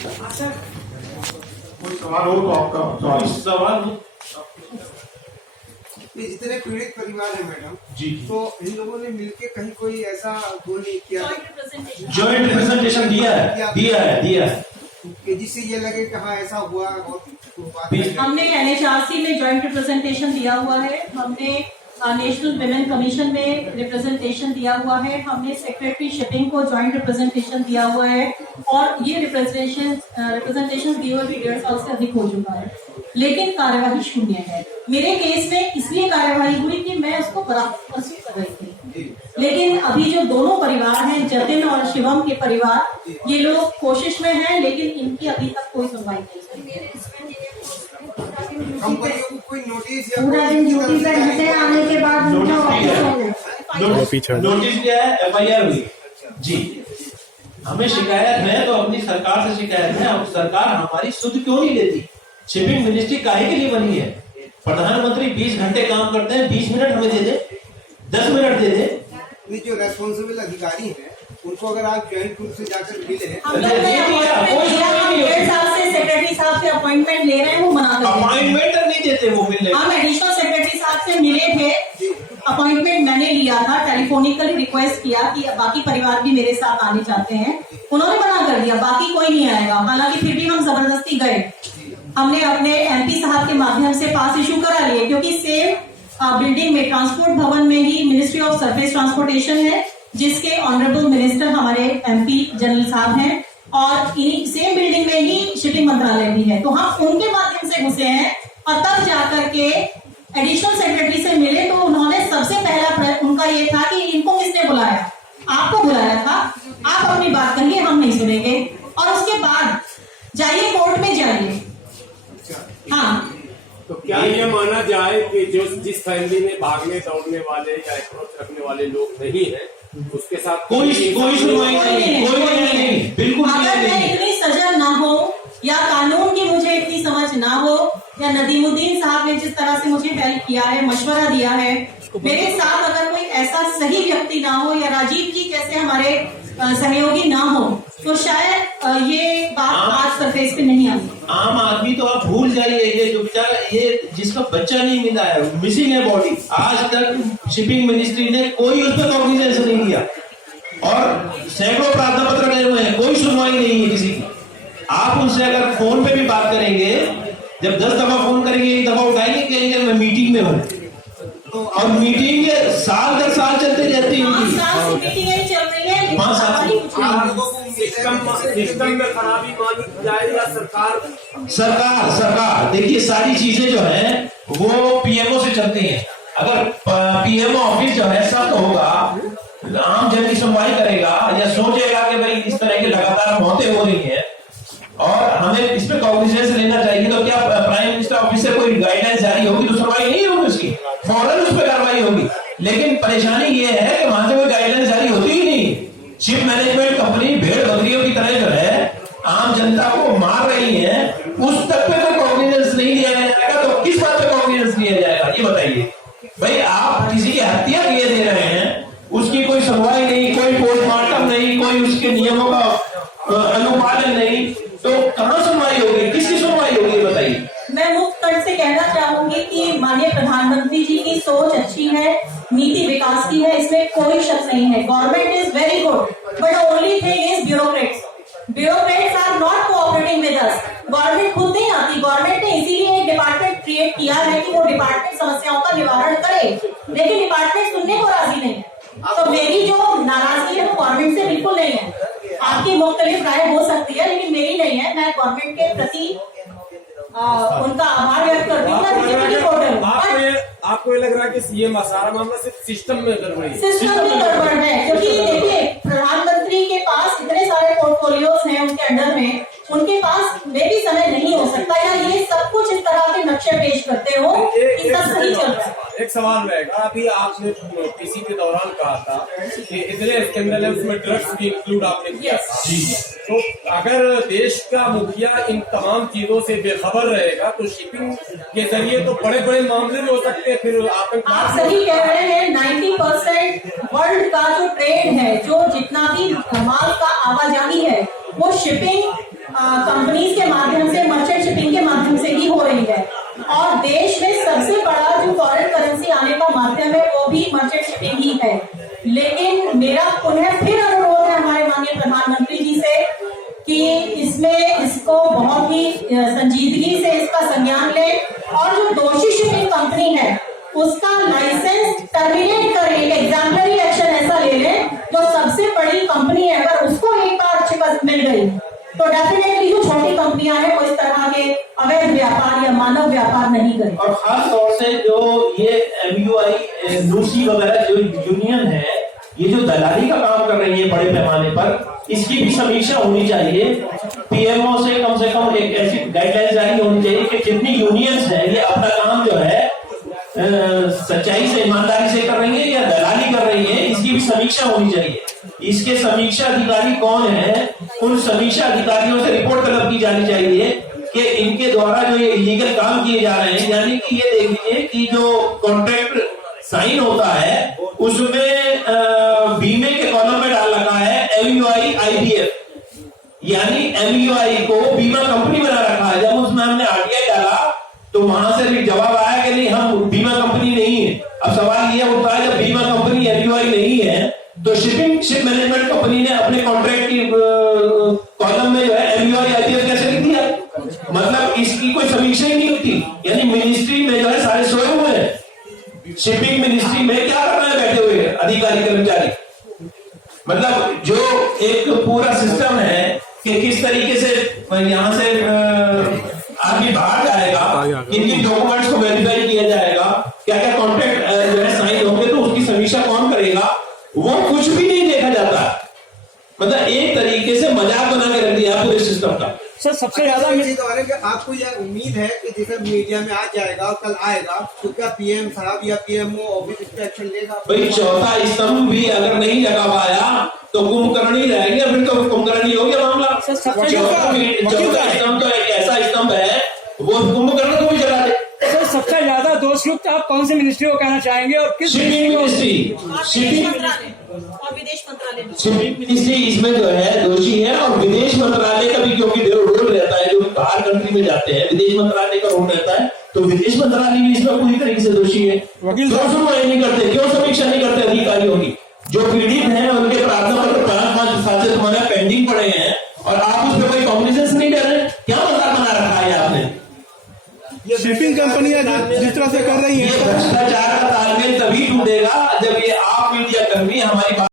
कोई सवाल हो तो आपका सवाल ये जितने पीड़ित परिवार है मैडम जी तो इन लोगों ने मिलके कहीं कोई ऐसा वो नहीं किया जॉइंट रिप्रेजेंटेशन दिया है कि जिससे ये लगे कि हाँ ऐसा हुआ और हमने NHRC में ज्वाइंट रिप्रेजेंटेशन दिया हुआ है, हमने नेशनल विमेन कमीशन में रिप्रेजेंटेशन दिया हुआ है, हमने सेक्रेटरी शिपिंग को ज्वाइंट रिप्रेजेंटेशन दिया हुआ है और ये रिप्रेजेंटेशन दिए हुए भी 1.5 साल से अधिक हो चुका है, लेकिन कार्यवाही शून्य है। मेरे केस में इसलिए कार्यवाही हुई कि मैं उसको बराबर परस्यू कर रही थी, लेकिन अभी जो दोनों परिवार हैं, जतिन और शिवम के परिवार, ये लोग कोशिश में हैं, लेकिन इनकी अभी तक कोई सुनवाई नहीं है। कंपनियों को कोई नोटिस या पूरा दिन ड्यूटी पे रहते हैं, आने के बाद नोटिस दिया है, FIR हुई जी। हमें शिकायत है तो अपनी सरकार से शिकायत है, अब सरकार हमारी सुध क्यों नहीं लेती? शिपिंग मिनिस्ट्री काहे के लिए बनी है? प्रधानमंत्री 20 घंटे काम करते हैं, 20 मिनट हमें दे दे, 10 मिनट दे दे। ये जो रेस्पॉन्सिबल अधिकारी है उनको अगर आप ज्वाइंट रूप से जाकर मिले 1.5 साल से सेक्रेटरी साहब से अपॉइंटमेंट ले रहे हैं, वो मना कर अपॉइंटमेंट नहीं देते वो मिलने। हम एडिशनल सेक्रेटरी साहब से मिले थे, अपॉइंटमेंट मैंने लिया था, टेलीफोनिकली रिक्वेस्ट किया कि बाकी परिवार भी मेरे साथ आने चाहते हैं, उन्होंने मना कर दिया, बाकी कोई नहीं आएगा। हालांकि फिर भी हम जबरदस्ती गए, हमने अपने MP साहब के माध्यम से पास इशू करा लिए, क्योंकि सेम बिल्डिंग में ट्रांसपोर्ट भवन में ही मिनिस्ट्री ऑफ सरफेस ट्रांसपोर्टेशन है, जिसके ऑनरेबल मिनिस्टर हमारे MP जनरल साहब हैं, और इन्हीं सेम बिल्डिंग में ही शिपिंग मंत्रालय भी है, तो हम उनके माध्यम से घुसे हैं और तब जाकर के एडिशनल सेक्रेटरी से मिले, तो उन्होंने सबसे पहला उनका ये था कि इनको किसने बुलाया? आपको बुलाया था, आप अपनी बात करिए, हम नहीं सुनेंगे, और उसके बाद जाइए कोर्ट में जाइए। हाँ, तो क्या ये माना जाए कि जो जिस फैमिली में भागने दौड़ने वाले या अप्रोच रखने वाले लोग नहीं है, उसके साथ कोई सुनवाई नहीं, कोई नहीं, बिल्कुल अगर मैं इतनी सजग ना हो या कानून की मुझे इतनी समझ ना हो, या नदीमुद्दीन साहब ने जिस तरह से मुझे हेल्प किया है, मशवरा दिया है, मेरे साथ अगर कोई ऐसा सही व्यक्ति ना हो, या राजीव जी जैसे हमारे सहयोगी ना हो, तो शायद ये बात आज सरफेस पे नहीं आती। आम आदमी तो आप भूल जाइए, ये जो बेचारा ये जिसका बच्चा नहीं मिला है, मिसिंग है बॉडी, आज तक शिपिंग मिनिस्ट्री ने कोई उस पर कॉग्निजेंस नहीं लिया, और सैकड़ों प्रार्थना पत्र गए हुए हैं, कोई सुनवाई नहीं है किसी की। आप उनसे अगर फोन पे भी बात करेंगे, जब 10 दफा फोन करेंगे, 1 दफा उठाएंगे, कहेंगे मैं मीटिंग में हूँ, और मीटिंग साल दर साल चलते रहती है उनकी। 5 साल से मीटिंग चल रही है, सिस्टम में खराबी मानी जाए या सरकार देखिए, सारी चीजें जो है वो PMO से चलती हैं। अगर PMO ऑफिस जो है सख्त होगा, आम जन की सुनवाई करेगा, या सोचेगा कि भाई इस तरह की लगातार मौतें हो रही हैं और हमें इस पे कॉग्निजेंस लेना चाहिए, तो क्या प्राइम मिनिस्टर ऑफिस से कोई गाइडलाइंस जारी होगी तो सुनवाई नहीं होगी उसकी, फौरन उस पर कार्रवाई होगी। लेकिन परेशानी ये है कि वहां से कोई गाइडलाइंस जारी होती ही नहीं। शिप मैनेजमेंट कंपनी भेड़ बकरियों की तरह जो है आम जनता को मार रही है, उस तक पे तो कॉग्निजेंस नहीं लिया जाएगा, तो किस बात पे कॉग्निजेंस लिया जाएगा ये बताइए भाई। आप किसी की हत्या किए दे रहे हैं, उसकी कोई सुनवाई नहीं, कोई पोस्टमार्टम नहीं, कोई उसके नियमों का अनुपालन नहीं, तो कहाँ सुनवाई होगी, किसकी सुनवाई होगी ये बताइए। मैं मुक्त कंठ से कहना चाहूंगी कि माननीय प्रधानमंत्री जी की सोच अच्छी है, नीति विकास की है, इसमें कोई शक नहीं है। Government is very good, but only thing is bureaucrats are not cooperating with us. Government खुद नहीं आती, गवर्नमेंट ने इसीलिए एक डिपार्टमेंट क्रिएट किया है कि वो डिपार्टमेंट समस्याओं का निवारण करे, लेकिन डिपार्टमेंट सुनने को राजी नहीं है। तो मेरी जो नाराजगी है वो गवर्नमेंट से बिल्कुल नहीं है। आपकी मुख्तलिफ राय हो सकती है, लेकिन मेरी नहीं है। मैं गवर्नमेंट के प्रति उनका आभार व्यक्त करती हूँ। आपको ये लग रहा है कि ये सारा मामला सिर्फ सिस्टम में गड़बड़ है? सिस्टम में गड़बड़ है, क्योंकि देखिए प्रधानमंत्री के पास इतने सारे पोर्टफोलियोज हैं उनके अंडर में, उनके पास में भी समय नहीं हो सकता, या ये सब कुछ इस तरह के नक्शे पेश करते हो कि सब सही चल रहा है। एक सवाल रहेगा, अभी आपने PC के दौरान कहा था कि इतने स्कैंडल है, उसमें ड्रग्स भी इंक्लूड आपने किया था। तो अगर देश का मुखिया इन तमाम चीजों से बेखबर रहेगा, तो शिपिंग के जरिए तो बड़े बड़े मामले भी हो सकते हैं। फिर आप सही कह रहे हैं, 90% वर्ल्ड का जो ट्रेड है, जो जितना भी माल का आवाजाही है, वो शिपिंग है। लेकिन मेरा पुनः फिर अनुरोध है हमारे माननीय प्रधानमंत्री जी से कि इसको बहुत ही संजीदगी से इसका संज्ञान ले और जो दोषी शिपिंग कंपनी है उसका लाइसेंस टर्मिनेट करें, एक एग्जाम्पलरी एक्शन ऐसा ले लें। जो सबसे बड़ी कंपनी है अगर उसको एक बार शिकस्त मिल गई तो डेफिनेटली जो छोटी कंपनियां हैं वो इस तरह के अवैध व्यापार या मानव व्यापार नहीं करें। और खास तौर से जो ये MUI लूसी वगैरह जो यूनियन है, ये जो दलाली का काम कर रही है बड़े पैमाने पर, इसकी भी समीक्षा होनी चाहिए। PMO से कम एक ऐसी गाइडलाइन जारी होनी चाहिए कि जितनी यूनियंस है ये अपना काम जो है सच्चाई से ईमानदारी से कर रही है या दलाली कर रही है, इसकी भी समीक्षा होनी चाहिए। इसके समीक्षा अधिकारी कौन है, उन समीक्षा अधिकारियों से रिपोर्ट तलब की जानी चाहिए कि इनके द्वारा जो ये इलीगल काम किए जा रहे हैं। यानी कि ये देख लीजिए कि जो कॉन्ट्रैक्ट साइन होता है उसमें बीमे के कॉलम में डाल रखा है MUI IBF, यानी MUI को बीमा कंपनी बना रखा है। जब उसमें हमने RTI डाला तो वहां से भी जवाब आया कि नहीं, हम बीमा कंपनी नहीं है। अब सवाल ये उठता है जब बीमा कंपनी MUI नहीं है तो शिप मैनेजमेंट कंपनी ने अपने कॉन्ट्रैक्ट की कॉलम में जो है MUI IBF कैसे लिख दिया? मतलब इसकी कोई समीक्षा ही नहीं होती। यानी मिनिस्ट्री में जो है सारे सोए हुए हैं। शिपिंग मिनिस्ट्री में क्या करना है बैठे हुए अधिकारी कर्मचारी? मतलब जो एक पूरा सिस्टम है कि किस तरीके से यहाँ से आदमी बाहर जाएगा, किन किन डॉक्यूमेंट्स को वेरीफाई किया जाएगा, क्या क्या कॉन्ट्रैक्ट जो है साइन होंगे तो उसकी समीक्षा कौन करेगा, वो कुछ भी नहीं देखा जाता। मतलब एक तरीके से मजाक बना के रख दिया पूरे सिस्टम का। सर सबसे ज्यादा आपको यह उम्मीद है कि जैसे मीडिया में आ जाएगा और कल आएगा तो क्या PM साहब या PMO ऑफिस इस पर एक्शन लेगा? भाई चौथा स्तंभ भी अगर नहीं लगा पाया तो कुंभकर्ण ही रहेंगे, फिर तो कुंभकर्ण ही हो गया मामला। चौथा स्तंभ तो एक ऐसा स्तंभ है वो कुंभकर्ण को भी जला दे। सर सबसे ज्यादा दोषयुक्त आप कौन सी मिनिस्ट्री को कहना चाहेंगे और किस शिपिंग मिनिस्ट्री, शिपिंग और विदेश मंत्रालय, शिपिंग मिनिस्ट्री इसमें जो है दोषी है। और विदेश मंत्रालय का भी क्योंकि रोल रहता है, जो बाहर कंट्री में जाते हैं विदेश मंत्रालय का रोल रहता है, तो विदेश मंत्रालय भी इसमें पूरी तरीके से दोषी है। क्यों सुनवाई नहीं करते, क्यों समीक्षा नहीं करते अधिकारियों की? जो पीड़ित हैं उनके प्रार्थना पत्र 5-5 साल से तुम्हारे पेंडिंग पड़े हैं और आप उस पर कोई कॉग्निजेंस नहीं कर रहे। क्या मजाक बना रखा है आपने? शिपिंग कंपनियां जिस तरह से कर रही है